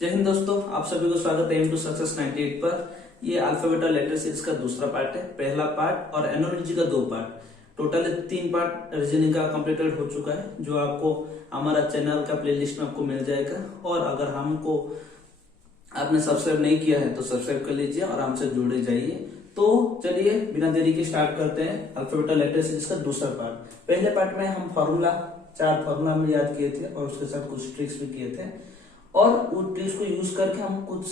जय हिंद दोस्तों, आप सभी को स्वागत है एम टू सक्सेस 98 पर। ये अल्फाबेटा लेटर सीरीज का दूसरा पार्ट है। पहला पार्ट और एनोलॉजी का 2 पार्ट, टोटल 3 पार्ट रीजनिंग का कंप्लीटेड हो चुका है, जो आपको हमारा चैनल का प्लेलिस्ट में आपको मिल जाएगा। और अगर हमको आपने सब्सक्राइब नहीं किया है तो सब्सक्राइब कर लीजिए और हमसे जुड़े जाइए। तो चलिए बिना देरी के स्टार्ट करते हैं अल्फाबेटा लेटर सीरीज का दूसरा पार्ट। पहले पार्ट में हम 4 फार्मूला हम याद किए थे और उसके साथ कुछ ट्रिक्स भी किए थे, और उन ट्रिक्स को यूज करके हम कुछ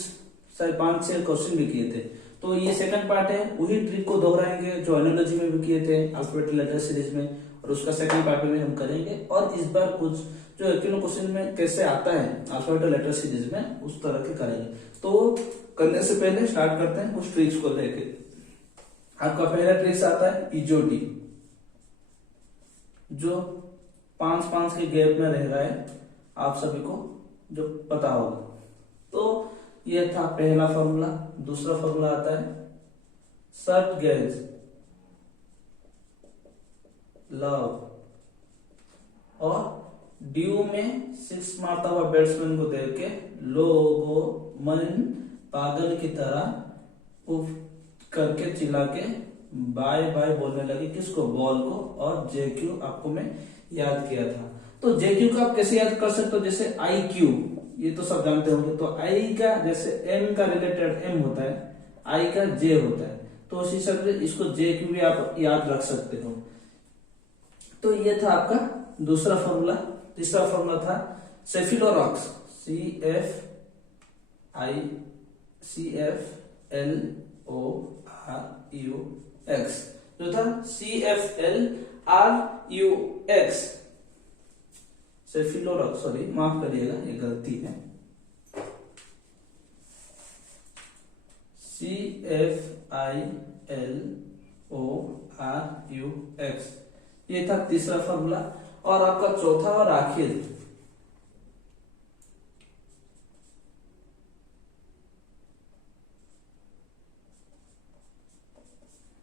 5-6 क्वेश्चन भी किए थे। तो ये सेकंड पार्ट है, वही ट्रिक को दोहराएंगे जो एनोलॉजी में भी किए थे अल्फाबेट लेटर सीरीज में, और उसका सेकंड पार्ट में भी हम करेंगे। और इस बार कुछ जो एक्चुअल क्वेश्चन में कैसे आता है अल्फाबेट लेटर सीरीज में, उस तरह के करेंगे। तो करने से पहले स्टार्ट करते हैं कुछ ट्रिक्स को लेके। आपका पहला ट्रिक्स आता है इजोटी, जो 5-5 के गैप में रह रहा है, आप सभी को जो पता होगा। तो ये था पहला फॉर्मूला। दूसरा फॉर्मूला आता है सर्ट गेज लव, और ड्यू में 6 मारता हुआ बैट्समैन को देख के लोगो मन पागल की तरह उफ करके चिल्ला के बाय बाय बोलने लगे, किसको? बॉल को। और जेक्यू आपको मैं याद किया था। तो जेक्यू का आप कैसे याद कर सकते हो? जैसे आई क्यू, ये तो सब जानते होंगे। तो आई का जैसे एम का रिलेटेड एम होता है, आई का जे होता है, तो उसी हिसाब से इसको जेक्यू भी आप याद रख सकते हो। तो ये था आपका दूसरा फॉर्मूला। तीसरा फॉर्मूला था सेफिलोरॉक्स, CFLORUX, जो था CFLRUX, सेफिलोरॉक्स। सॉरी, माफ करिएगा, ये गलती है। CFILORUX, ये था तीसरा फॉर्मूला। और आपका चौथा और आखिर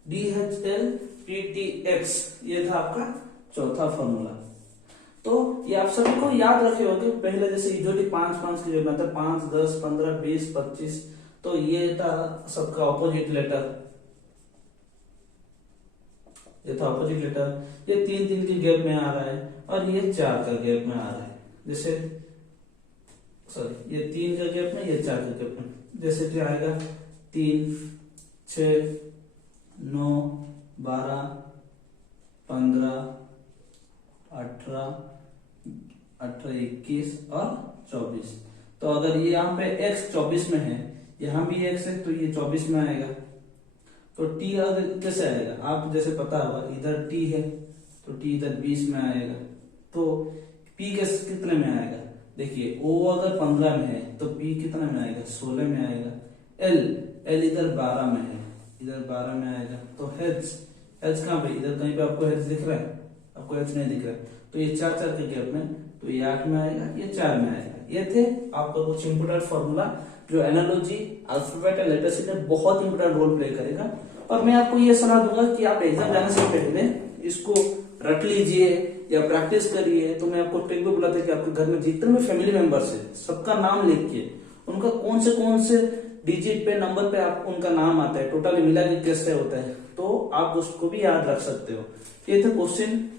DHLPTX, ये था आपका चौथा फॉर्मूला। तो ये आप सभी को याद रखे होंगे। पहले जैसे इजोटी 5-5 की जो मतलब 5, 10, 15, 20, 25, तो ये था सबका ऑपोजिट लेटर, ये था ऑपोजिट लेटर। ये 3-3 के गैप में आ रहा है, और ये 4 का गैप में आ रहा है। जैसे सॉरी, ये 3 का गैप में, ये 4 का गैप में। जैसे कि आएगा 3, 6, 9, 12, 15, 18, 21 और 24। तो अगर ये यहाँ पे x 24 में है, यहाँ भी x है, तो ये 24 में आएगा। तो t अगर कैसे आएगा? आप जैसे पता होगा, इधर t है तो t इधर 20 में आएगा। तो p कितने में आएगा? देखिए, o अगर 15 में है तो p कितने में आएगा? 16 में आएगा। l इधर 12 में है, इधर 12 में आएगा। तो h कहाँ पे? इधर कहीं पे आपको h दिख रहा है? आपको h नहीं दिख रहा है। तो ये 4-4 के गैप में, तो ये 8 में आएगा, ये 4 में आएगा। ये थे आपका कुछ इंपोर्टेंट फॉर्मूला जो एनालॉजी अल्फाबेट लेटर सीरीज में बहुत इंपोर्टेंट रोल प्ले करेगा। और मैं आपको ये सलाह दूंगा कि आप एग्जाम जाने से पहले इसको रट लीजिए या प्रैक्टिस करिए। तो मैं आपको ट्रिक भी बोला था कि आपके घर में जितने भी फैमिली मेंबर्स है, सबका नाम लिख के उनका कौन से डिजिट पे, नंबर पे आप उनका नाम आता है, टोटली मिला के कैसे होता है, तो आप उसको भी याद रख सकते हो। ये थे क्वेश्चन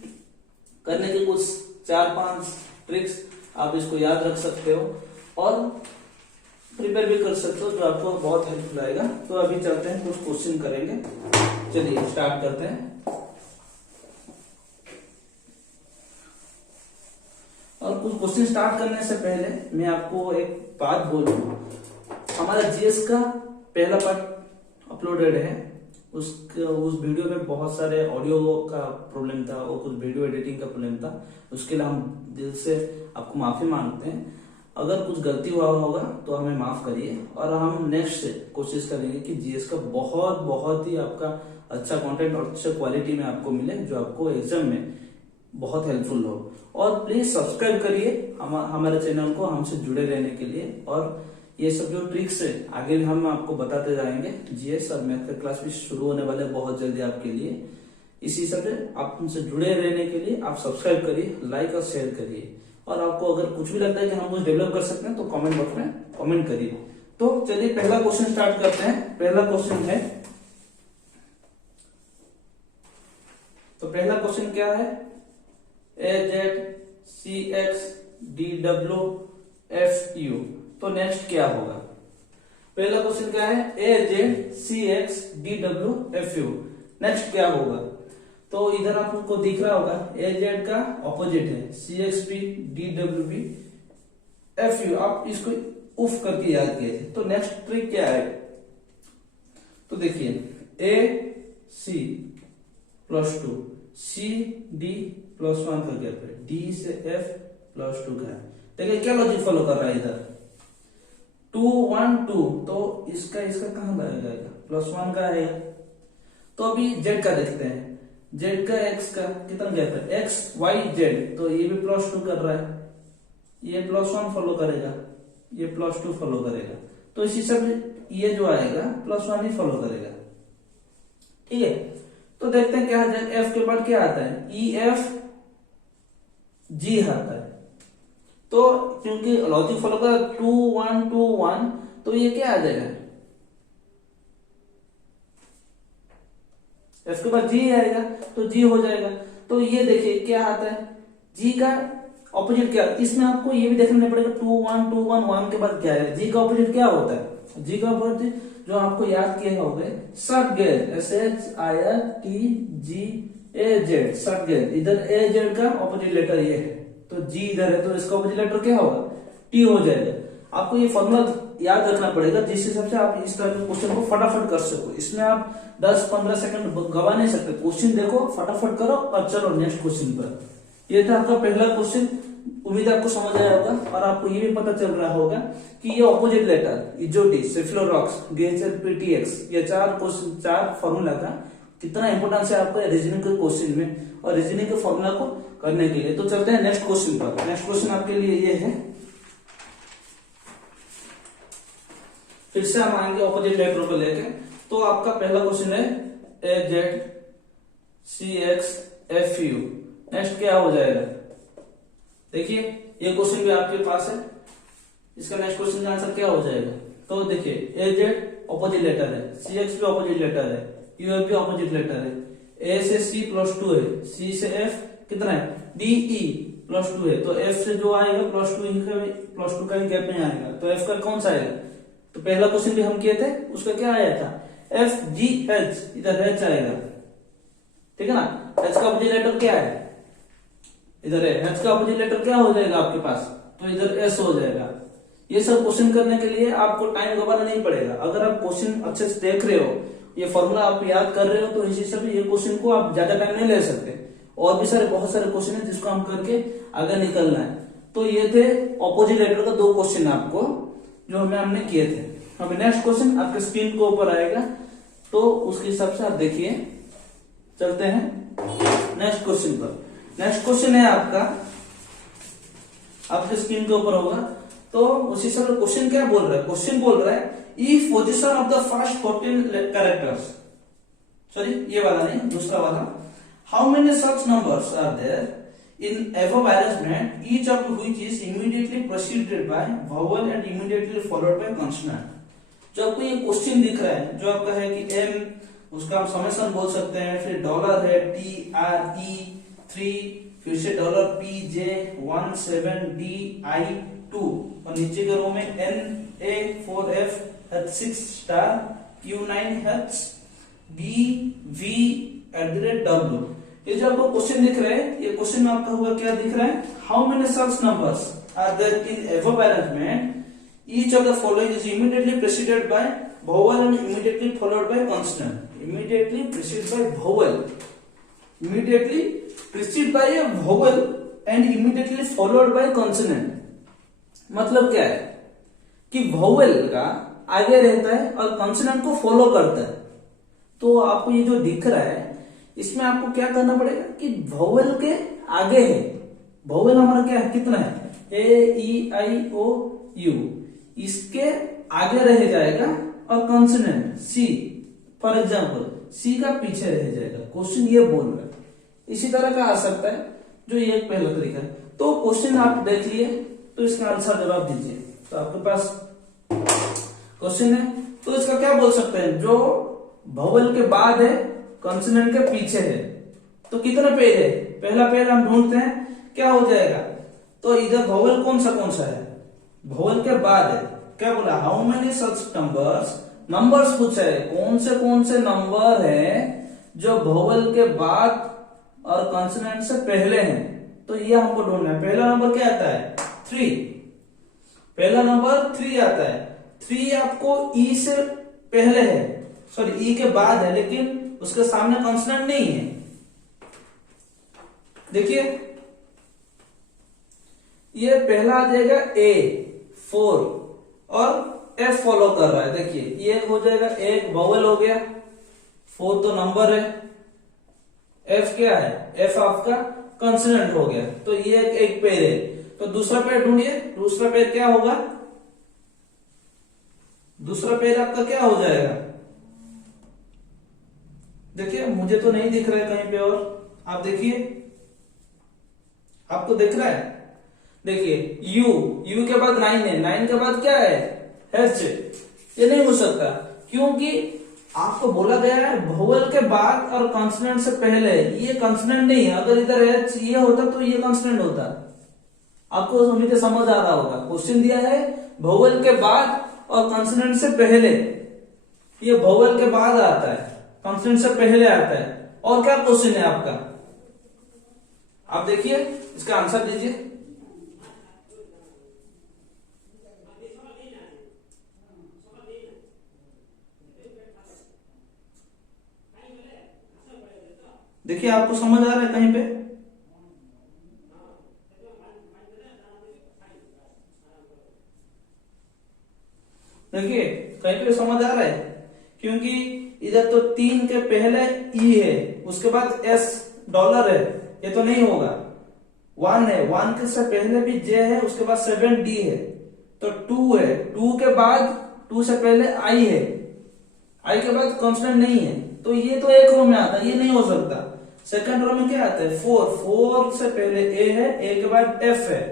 करने के कुछ 4-5 ट्रिक्स, आप इसको याद रख सकते हो और प्रिपेयर भी कर सकते हो, जो आपको बहुत हेल्पफुल आएगा। तो अभी चलते हैं, कुछ क्वेश्चन करेंगे। चलिए स्टार्ट करते हैं। और कुछ क्वेश्चन स्टार्ट करने से पहले मैं आपको एक बात बोलूं, हमारा जीएस का पहला पार्ट अपलोडेड है। उस वीडियो में बहुत सारे ऑडियो का प्रॉब्लम था और कुछ वीडियो एडिटिंग का प्रॉब्लम था। उसके लिए हम दिल से आपको माफी मांगते हैं। अगर कुछ गलती हुआ होगा तो हमें माफ करिए, और हम नेक्स्ट से कोशिश करेंगे कि जीएस का बहुत ही आपका अच्छा कंटेंट और अच्छे क्वालिटी में आपको मिले, जो आपको एग्जाम में बहुत हेल्पफुल हो। और प्लीज सब्सक्राइब करिए हमारे चैनल को, हमसे जुड़े रहने के लिए। और ये सब जो ट्रिक्स है आगे भी हम आपको बताते जाएंगे। जीएस और मैथ का क्लास भी शुरू होने वाले बहुत जल्दी आपके लिए। इसी सब आप हमसे जुड़े रहने के लिए आप सब्सक्राइब करिए, लाइक और शेयर करिए। और आपको अगर कुछ भी लगता है कि हम कुछ डेवलप कर सकते हैं तो कमेंट बॉक्स में कमेंट करिए। तो चलिए पहला क्वेश्चन स्टार्ट करते हैं। पहला क्वेश्चन है, तो पहला क्वेश्चन क्या है, AZCXDWFU। तो नेक्स्ट क्या होगा? पहला क्वेश्चन क्या है, AZCXDWFU। नेक्स्ट क्या होगा? तो इधर आपको दिख रहा होगा AZ का ऑपोजिट है CXPDWFU। आप इसको उफ करके याद किए थे। तो नेक्स्ट ट्रिक क्या है? तो देखिए AC +2 CD +1 का गैप है, D से F +2 का है। देखिए क्या लॉजिक फॉलो कर रहा है इधर, 2 1 2, तो इसका कहां जाएगा, +1 का है। तो अभी Z का देखते हैं, Z का X का कितना गैप है, X Y Z, तो ये भी +2 कर रहा है, ये +1 फॉलो करेगा, ये +2 फॉलो करेगा। तो इसी सब ये जो आएगा +1 ही फॉलो करेगा। ठीक है, तो देखते हैं क्या आ जाएगा। F के बाद क्या आता है, EFG आता है। तो क्योंकि लॉजिक फॉलो कर 2 1 2 1, तो ये क्या आ जाएगा, F के बाद G आएगा, तो G हो जाएगा। तो ये देखिए क्या आता है, G का ऑपोजिट क्या, इसमें आपको ये भी देखना पड़ेगा 2 1 2 1 1 के बाद क्या है, G का ऑपोजिट क्या होता है। G का ऑपोजिट जो आपको याद किए होंगे, SHIRTGZ, SHIRTGZ, SHIRTGZ। इधर AZ का ऑपोजिट लेटर ये है, तो G इधर है, तो इसका ऑपोजिट लेटर क्या होगा, T हो जाएगा। आपको ये फॉर्मूला याद रखना पड़ेगा, जिस हिसाब से आप इस तरह के क्वेश्चन को फटाफट कर सको। इसमें आप 10-15 सेकंड गवा नहीं सकते। क्वेश्चन देखो, फटाफट करो और चलो नेक्स्ट क्वेश्चन पर। ये था आपका पहला क्वेश्चन। उम्मीद आपको समझ आया होगा और आपको ये भी पता चल रहा होगा कि ये ऑपोजिट लेटर इजोटी, सेफिलोरॉक्स, DHLPTX, ये चार फॉर्मूला का कितना इंपोर्टेंस है आपको रीजनिंग के क्वेश्चन में और रीजनिंग के फॉर्मूला को करने के लिए। तो चलते हैं नेक्स्ट क्वेश्चन पर। नेक्स्ट क्वेश्चन आपके लिए ये है, फिर से हम आएंगे ऑपोजिट लेटर को लेके। तो आपका पहला क्वेश्चन है AZCXFU। नेक्स्ट क्या हो जाएगा, देखिए ये क्वेश्चन भी आपके पास है, इसका नेक्स्ट क्वेश्चन का आंसर क्या हो जाएगा। तो देखिए AZ ऑपोजिट लेटर है, CX भी ऑपोजिट लेटर है, UF भी ऑपोजिट लेटर है, A से C +2 है, C से F कितना है, DE +2 है, तो F से जो आएगा +2 का ही गैप में आएगा। तो F का कौन सा आएगा, तो पहला क्वेश्चन भी हम किए थे, उसका क्या आया था, FGH, इधर H आएगा। ठीक है ना, H का ऑपोजिट लेटर क्या है, इधर है, H का ऑपोजिट लेटर क्या हो जाएगा आपके पास, तो इधर S हो जाएगा। ये सब क्वेश्चन करने के लिए आपको टाइम गवाना नहीं पड़ेगा। अगर आप क्वेश्चन अच्छे से देख रहे हो, ये फॉर्मूला आप याद कर रहे हो, तो इस हिसाब से ये क्वेश्चन को आप ज्यादा टाइम नहीं ले सकते। और भी बहुत सारे क्वेश्चन है जिसको हम करके आगे निकलना है। तो ये थे ऑपोजिट लेटर का 2 क्वेश्चन आपको जो हमने किए थे। अभी नेक्स्ट क्वेश्चन आपके स्क्रीन के ऊपर आएगा, तो उसके हिसाब से आप देखिए। चलते हैं नेक्स्ट क्वेश्चन पर। नेक्स्ट क्वेश्चन है आपके स्क्रीन के ऊपर होगा। तो उसी हिसाब से क्वेश्चन क्या बोल रहा है, क्वेश्चन बोल रहा है if position of the first 14 characters, sorry ये वाला नहीं, दूसरा वाला, how many such numbers are there in above arrangement, each of which is immediately preceded by vowel and immediately followed by consonant। जो आपको ये क्वेश्चन दिख रहा है, जो आपका है कि M, उसका हम समेशन बोल सकते हैं, फिर डॉलर है TRE3, फिर से $PJ17DI2, और नीचे के रो में NA4FH6U9HBV@W। ये जो आपको क्वेश्चन दिख रहा है, ये क्वेश्चन में आपका हुआ क्या दिख रहा है, how many such numbers are there in above arrangement, each of the following is immediately preceded by vowel and immediately followed by consonant। immediately preceded by vowel, immediately preceded by a vowel and immediately followed by consonant। मतलब क्या है कि vowel का आगे रहता है और consonant को फॉलो करता है। तो आपको ये जो दिख रहा है, इसमें आपको क्या करना पड़ेगा कि वोवेल के आगे है, वोवेल हमारा क्या है, कितना है, AEIOU, इसके आगे रह जाएगा और consonant C, for example C का पीछे रह जाएगा। क्वेश्चन ये बोल रहा है। इसी तरह का आ सकता है, जो ये एक पहला तरीका है। तो क्वेश्चन आप देख लिए, तो इसका आंसर जवाब दीजिए। तो आपके पास क्वेश्चन है, तो इसका क्या बोल सकते हैं, जो वोवेल के बाद है कॉन्सोनेंट के पीछे है, तो कितना पेड़ है, पहला पेड़ हम ढूंढते हैं, क्या हो जाएगा। तो इधर वोवेल कौन सा है, वोवेल के बाद है, क्या बोला, हाउ मेनी सच नंबर्स पूछा है, कौन से नंबर है जो वोवेल के बाद और कॉन्सोनेंट से पहले हैं। तो ये हमको ढूंढना है। पहला नंबर क्या आता है, 3, पहला नंबर 3 आता है। 3 आपको ई से पहले है, सॉरी ई के बाद है, लेकिन उसके सामने कॉन्सोनेंट नहीं है। देखिए ये पहला आ जाएगा ए 4 और एफ फॉलो कर रहा है। देखिए ये हो जाएगा, एक वोवेल हो गया, 4 तो नंबर है, एफ क्या है, एफ आपका कॉन्सोनेंट हो गया। तो ये एक पेड़ है। तो दूसरा पेड़ ढूंढिए, दूसरा पेड़ क्या होगा, दूसरा पेड़ आपका क्या हो जाएगा। देखिए मुझे तो नहीं दिख रहा है कहीं पे, और आप देखिए, आपको दिख रहा है। देखिए यू के बाद 9 है, 9 के बाद क्या है, एच। ये नहीं हो सकता, क्योंकि आपको बोला गया है वोवेल के बाद और कॉन्सोनेंट से पहले। ये कॉन्सोनेंट नहीं है, अगर इधर एच ये होता तो ये कॉन्सोनेंट होता। आपको उम्मीद समझ आ रहा होगा। क्वेश्चन दिया है वोवेल के बाद और कॉन्सोनेंट से पहले, ये वोवेल के बाद आता है, कॉन्सोनेंट से पहले आता है। और क्या क्वेश्चन है आपका, आप देखिए इसका आंसर दीजिए। देखिए आपको समझ आ रहा है कहीं पे, देखिए कहीं पे समझ आ रहा है, क्योंकि इधर तो 3 के पहले ई है, उसके बाद एस डॉलर है, ये तो नहीं होगा। 1 है, 1 के से पहले भी जे है, उसके बाद 7 डी है, तो 2 है, 2 के बाद 2 से पहले आई है, आई के बाद कॉन्स्टेंट नहीं है, तो ये तो एक रो में आता है, ये नहीं हो सकता। सेकंड रो में क्या आता है, 4 से पहले ए है, ए के बाद एफ है,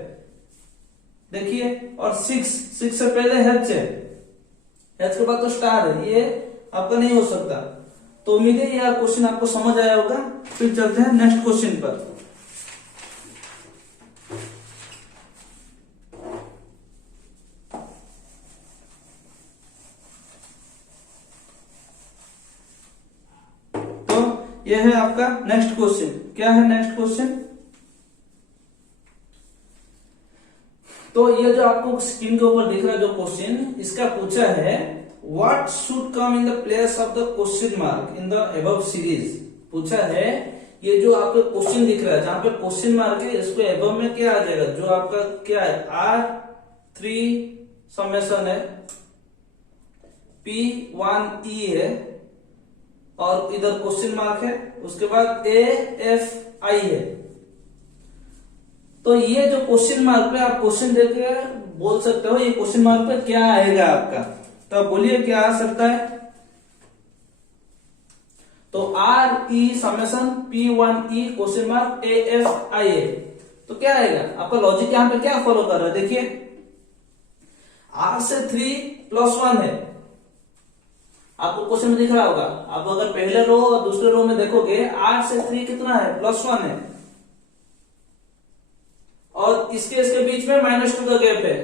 देखिए, और 6 से पहले एच है, एच के बाद तो स्टार है, ये आपका नहीं हो सकता। तो उम्मीद है यह क्वेश्चन आपको समझ आया होगा। फिर चलते हैं नेक्स्ट क्वेश्चन पर। तो यह है आपका नेक्स्ट क्वेश्चन। क्या है नेक्स्ट क्वेश्चन, तो ये जो आपको स्क्रीन के ऊपर दिख रहा है जो क्वेश्चन, इसका पूछा है what should come in the place of the question mark in the above series. पूछा है ये जो आपको क्वेश्चन दिख रहा है, जहां पे क्वेश्चन मार्क है, इसको अबव में क्या आ जाएगा, जो आपका क्या है, R3 समेशन है, P1E है, और इधर क्वेश्चन मार्क है, उसके बाद AFI है। तो ये जो क्वेश्चन मार्क पे आप क्वेश्चन देख बोल सकते हो, ये क्वेश्चन मार्क पे क्या आएगा आपका, तो आप बोलिए क्या आ सकता है। तो RE summation P1E question mark AFI है, तो क्या आएगा आपका लॉजिक यहां पे क्या फॉलो कर रहा है। देखिए R से 3+1 है, आपको क्वेश्चन में दिख रहा होगा। आप अगर पहले रो और दूसरे रो में देखोगे, R से 3 कितना है, +1 है, और इसके बीच में -2 का गैप है।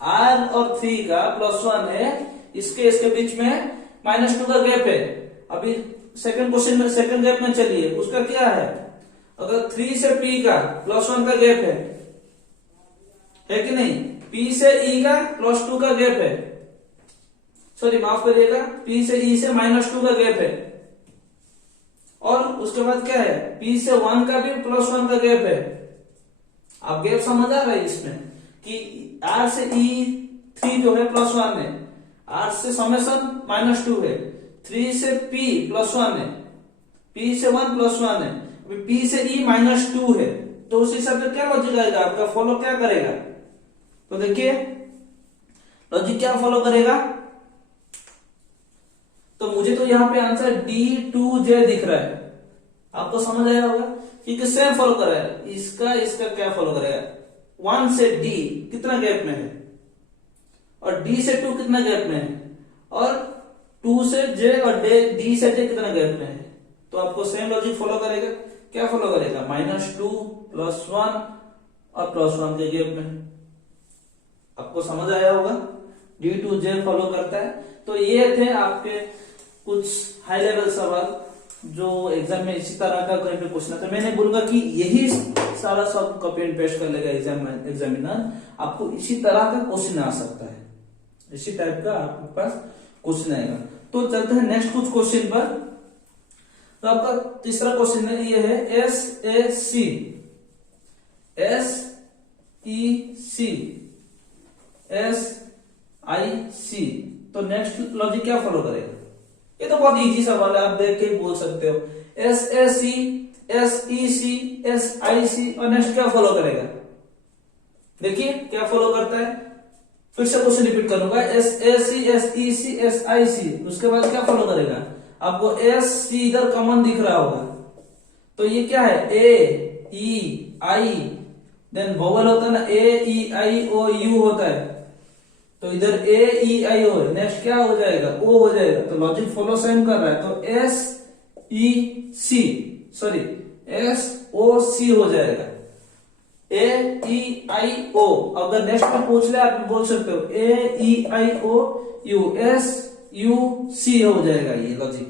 R और 3 का +1 है, इसके बीच में -2 का गैप है। अभी सेकंड क्वेश्चन में सेकंड गैप में चलिए, उसका क्या है, अगर 3 से P का +1 का गैप है कि नहीं, P से E का +2 का गैप है, सॉरी माफ करिएगा, P से E से -2 का गैप है, और उसके बाद क्या है, P से 1 का भी +1 का गैप है। आप गैप समझ आ रहा है इसमें कि R से E3 जो है +1 है, R से समेशन -2 है, 3 से P +1 है, P से 1 +1 है, P से E -2 है। तो उस हिसाब से क्या लॉजिक आएगा आपका, फॉलो क्या करेगा, तो देखिए लॉजिक क्या फॉलो करेगा। तो मुझे तो यहाँ पे आंसर D2J दिख रहा है, आपको समझ आया होगा, क्योंकि सेम फॉलो कर रहा है, इसका इसका क्या फॉलो करेगा, 1 से D कितना गैप में है, और D से 2 कितना गैप में है, और 2 से J और D से J कितना गैप में है। तो आपको सेम लॉजिक फॉलो करेगा, क्या फॉलो करेगा, -2 +1 और +1 के गैप में। आपको समझ आया होगा, D to J फॉलो करता है। तो ये थे आपके कुछ हाई लेवल सवाल जो एग्जाम में इसी तरह का कहीं पे पूछना था। मैंने बोलूंगा कि यही सारा सब कॉपी एंड पेस्ट कर लेगा एग्जामिनर, आपको इसी तरह का क्वेश्चन आ सकता है, इसी टाइप का आपके पास क्वेश्चन आएगा। तो चलते हैं नेक्स्ट कुछ क्वेश्चन पर। तो आपका तीसरा क्वेश्चन है, ये है SAC। तो नेक्स्ट लॉजिक क्या फॉलो करेगा, ये तो बहुत इजी सवाल है, आप देख के बोल सकते हो। SAC, SEC, SIC और नेक्स्ट क्या फॉलो करेगा, देखिए क्या फॉलो करता है। फिर से क्वेश्चन रिपीट करूंगा, SAC, SEC, SIC, उसके बाद क्या फॉलो करेगा। आपको SC इधर कॉमन दिख रहा होगा, तो ये क्या है, A E I, then vowel होता है ना, A E I O U होता है, तो इधर A E I O, next क्या हो जाएगा, O हो जाएगा। तो लॉजिक फॉलो सेम कर रहा है, तो SOC हो जाएगा, A E I O। अगर नेक्स्ट में पूछ ले आप बोल सकते हो A E I O U, S U C हो जाएगा ये लॉजिक।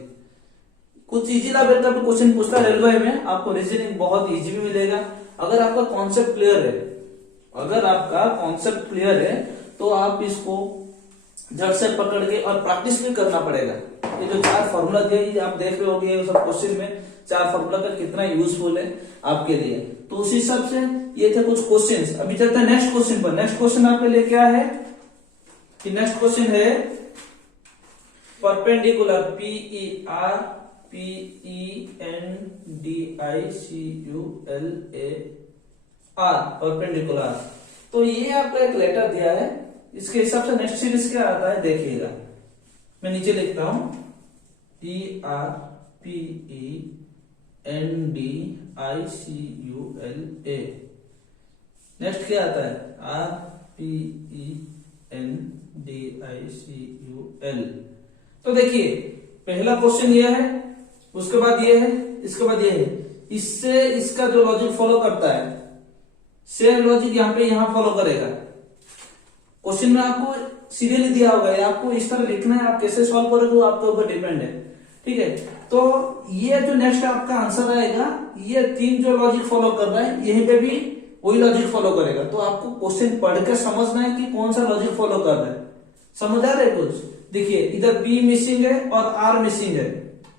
कुछ इजी लेवल का भी क्वेश्चन पूछता है रेलवे में, आपको रीजनिंग बहुत इजी भी मिलेगा। अगर आपका कॉन्सेप्ट क्लियर है, तो आप इसको जड़ से पकड़ के और प्रैक्टिस भी करना पड़ेगा। ये जो 4 फॉर्मूला दिए आप देख रहे होंगे सब क्वेश्चन में, 4 फॉर्मूला का कितना यूजफुल है आपके लिए। तो उस हिसाब से ये थे कुछ क्वेश्चंस। अभी चलते हैं नेक्स्ट क्वेश्चन पर। नेक्स्ट क्वेश्चन आपके लिए क्या है कि नेक्स्ट क्वेश्चन है परपेंडिकुलर, PERPENDICULAR, परपेंडिकुलर। तो ये आपका एक लेटर दिया है, इसके हिसाब से नेक्स्ट सीरीज क्या आता है देखिएगा। मैं नीचे लिखता हूं PRPENDICULA, नेक्स्ट क्या आता है RPENDICUL। तो देखिए पहला क्वेश्चन ये है, उसके बाद ये है, इसके बाद ये है। इससे इसका जो लॉजिक फॉलो करता है सेम लॉजिक यहां फॉलो करेगा। क्वेश्चन में आपको सीरियली दिया होगा, आपको इस तरह लिखना है, आप कैसे सॉल्व करोगे वो आपके ऊपर डिपेंड है, ठीक है। तो ये जो नेक्स्ट आपका आंसर आएगा, ये 3 जो लॉजिक फॉलो कर रहा है यहीं पे भी वही लॉजिक फॉलो करेगा। तो आपको क्वेश्चन पढ़ के समझना है कि कौन सा लॉजिक फॉलो कर रहा है। समझ आ रहा है कुछ? देखिए इधर B मिसिंग है और R मिसिंग है,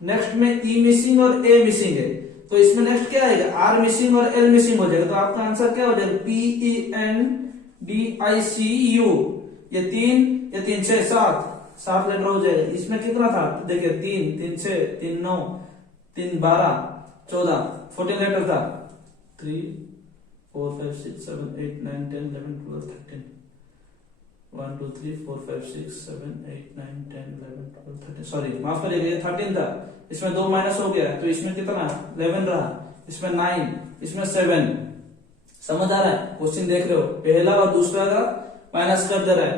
नेक्स्ट में E मिसिंग और A मिसिंग है, तो इसमें नेक्स्ट क्या आएगा, R मिसिंग और L मिसिंग हो जाएगा। तो आपका आंसर क्या हो जाएगा, PENDICU। ये 3 6 7 लेटर हो जाएगा। इसमें कितना था देखिए, 3 6 3 9 3 12 14 14 लेटर था। 3 4 5 6 7 8 9 10 11 12 13 1 2 3 4 5 6 7 8 9 10 11 12 13, सॉरी माफ करिएगा, 13 था, इसमें 2 माइनस हो गया, तो इसमें कितना 11 रहा, इसमें 9, इसमें 7। समझ आ रहा है? क्वेश्चन देख रहे हो, पहला और दूसरा का माइनस कर दे रहा है,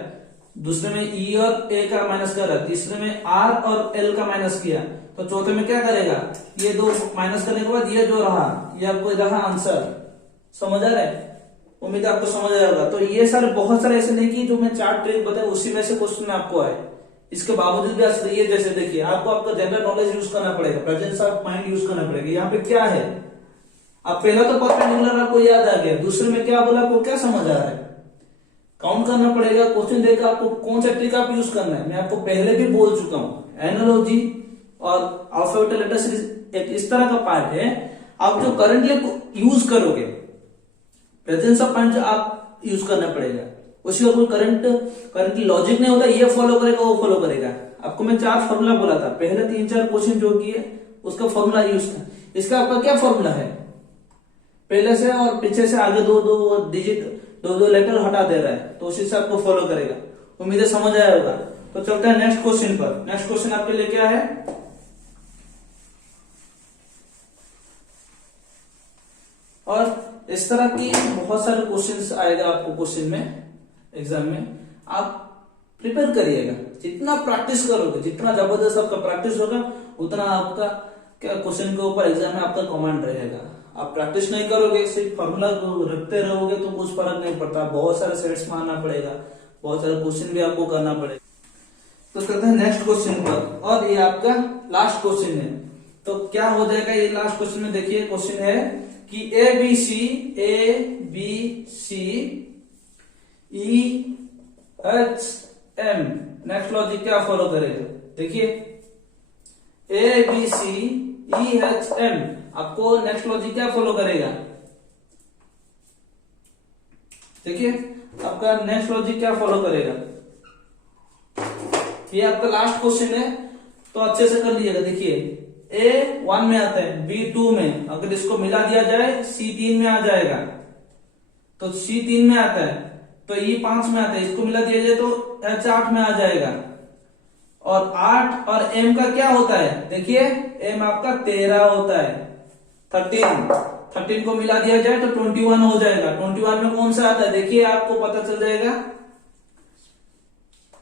दूसरे में E और A का माइनस कर रहा है, तीसरे में R और L का माइनस किया, तो चौथे में क्या करेगा, ये 2 माइनस करने के बाद ये जो रहा, ये आपको रहा आंसर। समझ आ रहा है? उम्मीद आपको समझ आया होगा। तो ये सारे बहुत सारे ऐसे नहीं कि जो मैं 4 ट्रिक बताया उसी में से क्वेश्चन आपको आए, इसके बावजूद भी ये जैसे देखिए आपको आपका जनरल नॉलेज यूज करना पड़ेगा, प्रेजेंस ऑफ माइंड यूज करना पड़ेगा। यहाँ पे क्या है, अब पहला तो परपेंडिकुलर आपको याद आ गया, दूसरे में क्या बोला आपको क्या समझ आ रहा है, काउंट करना पड़ेगा, क्वेश्चन देखकर आपको कौन सा ट्रिक आप यूज करना है। मैं आपको पहले भी बोल चुका हूं, एनालॉजी और अल्फाबेट लेटर सीरीज एक इस तरह का पार्ट है, आप जो करंटली यूज करोगे, प्रेजेंस ऑफ माइंड जो आप यूज करना पड़ेगा, उसका कोई करंटली लॉजिक नहीं होता, ये फॉलो करेगा वो फॉलो करेगा। आपको मैं 4 फॉर्मूला बोला था, पहले 3-4 क्वेश्चन जो किए उसका फॉर्मूला यूज था। इसका आपका क्या फॉर्मूला है, पहले से और पीछे से आगे 2 डिजिट 2 लेटर हटा दे रहा है, तो उसी से आपको फॉलो करेगा। उम्मीद है समझ आया होगा। तो चलते हैं नेक्स्ट क्वेश्चन पर। नेक्स्ट क्वेश्चन आपके लिए क्या है, और इस तरह की बहुत सारे क्वेश्चंस आएगा आपको क्वेश्चन में एग्जाम में। आप प्रिपेयर करिएगा, जितना प्रैक्टिस करोगे, जितना जबरदस्त आपका प्रैक्टिस होगा, उतना आपका क्या क्वेश्चन के ऊपर एग्जाम में आपका कमांड रहेगा। आप प्रैक्टिस नहीं करोगे, सिर्फ फॉर्मूला रखते रहोगे तो कुछ फर्क नहीं पड़ता। बहुत सारे सेट्स मारना पड़ेगा, बहुत सारे क्वेश्चन भी आपको करना पड़ेगा। तो चलते हैं नेक्स्ट क्वेश्चन पर, और ये आपका लास्ट क्वेश्चन है। तो क्या हो जाएगा ये लास्ट क्वेश्चन में? देखिए क्वेश्चन है कि A B C E H M next logic क्या फॉलो करेगा? देखिए A B C E H M आपको नेक्स्ट लॉजिक क्या फॉलो करेगा? देखिए आपका नेक्स्ट लॉजिक क्या फॉलो करेगा? ये आपका लास्ट क्वेश्चन है, तो अच्छे से कर लीजिएगा। देखिए A 1 में आता है, B 2 में, अगर इसको मिला दिया जाए C 3 में आ जाएगा, तो C 3 में आता है, तो E 5 में आता है, इसको मिला दिया जाए तो H 8 में आ जाएगा। और 8 और M का क्या होता है? देखिए M आपका 13 होता है। 13 को मिला दिया जाए तो 21 हो जाएगा। 21 में कौन सा आता है? देखिए आपको पता चल जाएगा।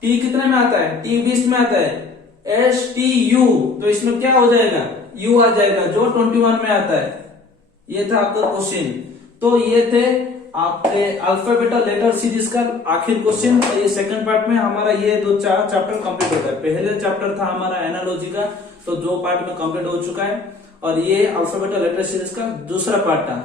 T कितने में आता है? T 20 में आता है। STU, तो इसमें क्या हो जाएगा? U आ जाएगा, जो 21 में आता है। ये था आपका क्वेश्चन। तो ये थे आपके अल्फाबेट और लेटर सीरीज का आखिर क्वेश्चन। और ये सेकंड पार्ट में हमारा ये 4 चैप्टर कंप्लीट होता है। पहले चैप्टर था हमारा एनालॉजी का, तो 2 पार्ट में कंप्लीट हो चुका है। और ये अल्फाबेट और लेटर सीरीज का दूसरा पार्ट था।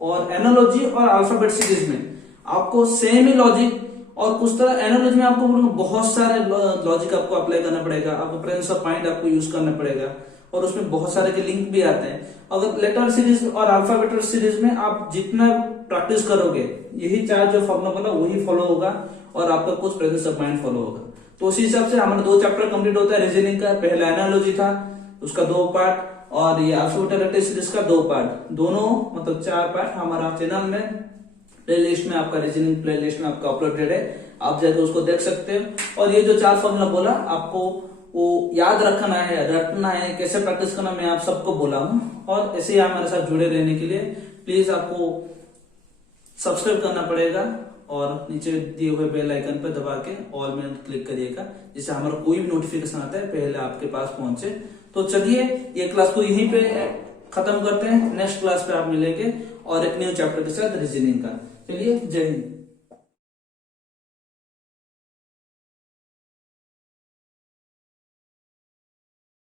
और एनालॉजी और अल्फाबेट सीरीज में आपको सेम ही लॉजिक और कुछ तरह एनालॉजी में आपको बहुत सारे लॉजिक आपको अप्लाई करना पड़ेगा। आपको प्रेजेंस ऑफ माइंड आपको यूज करना पड़ेगा, और उसमें बहुत सारे के लिंक भी आते हैं। अगर लेटर सीरीज और अल्फाबेट सीरीज में आप जितना प्रैक्टिस करोगे, यही 4 जो फॉर्मूला बोला वही फॉलो होगा, और आपका कुछ प्रेजेंस ऑफ माइंड फॉलो होगा। तो उसी हिसाब से हमारा 2 चैप्टर कंप्लीट होता है रीजनिंग का। पहला एनालॉजी था, उसका 2 पार्ट, और ये अल्फाबेट लेटर सीरीज का 2 पार्ट। दोनों मतलब 4 पार्ट हमारा चैनल में प्लेलिस्ट में, आपका रीजनिंग प्लेलिस्ट में आपका अपलोडेड है। आप जाकर उसको देख सकते हो। और ये जो 4 फॉर्मूला बोला आपको वो याद रखना है, रटना है, कैसे प्रैक्टिस करना मैं आप सबको बोला हूँ। और ऐसे ही हमारे साथ जुड़े रहने के लिए प्लीज आपको सब्सक्राइब करना पड़ेगा, और नीचे दिए हुए बेल आइकन पर दबा के ऑल में क्लिक करिएगा, जिससे हमारा कोई भी नोटिफिकेशन आता है पहले आपके पास पहुंचे। तो चलिए ये क्लास को यहीं पे खत्म करते हैं। नेक्स्ट क्लास पे आप मिलेंगे और एक न्यू चैप्टर के साथ रीजनिंग का। चलिए जय हिंद।